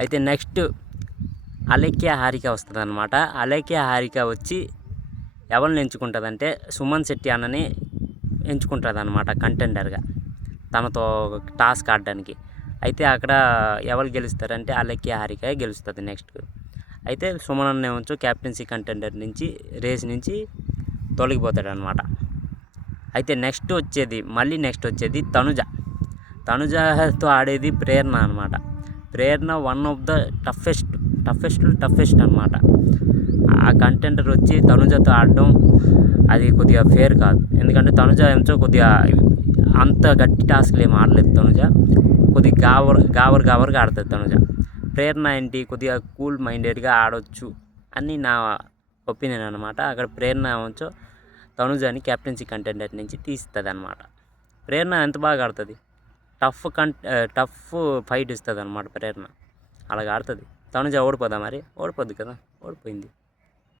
అయితే నెక్స్ట్ అలేఖ్య హారిక వస్తుంది అనమాట. అలేఖ్య హారిక వచ్చి ఎవరిని ఎంచుకుంటుందంటే సుమన్ శెట్టి అన్నని ఎంచుకుంటుంది అనమాట కంటెండర్గా తనతో టాస్క్ ఆడడానికి. అయితే అక్కడ ఎవరు గెలుస్తారంటే అలేఖ్య హారిక గెలుస్తుంది నెక్స్ట్. అయితే సుమన్ అన్న ఏమొచ్చు క్యాప్టెన్సీ కంటెండర్ నుంచి రేస్ నుంచి తొలగిపోతాడు అనమాట. అయితే నెక్స్ట్ వచ్చేది తనుజతో ఆడేది ప్రేరణ అనమాట. ప్రేరణ వన్ ఆఫ్ ద టఫెస్ట్ అనమాట. ఆ కంటెండర్ వచ్చి తనుజతో ఆడడం అది కొద్దిగా ఫేర్ కాదు. ఎందుకంటే తనుజ ఎంతో కొద్దిగా అంత గట్టి టాస్క్లు ఏమి ఆడలేదు తనుజ. కొద్దిగా గావర్గా ఆడుతుంది తనుజ. ప్రేరణ ఏంటి కొద్దిగా కూల్ మైండెడ్గా ఆడవచ్చు అని నా ఒపీనియన్ అనమాట. అక్కడ ప్రేరణ ఏమొచ్చో తనుజని క్యాప్టెన్సీ కంటెండర్ నుంచి తీస్తుంది అనమాట. ప్రేరణ ఎంత బాగా ఆడుతుంది, టఫ్ ఫైట్ ఇస్తుంది అనమాట ప్రేరణ. అలాగ ఆడుతుంది. తనుజ ఓడిపోదా మరి? ఓడిపోద్ది కదా, ఓడిపోయింది.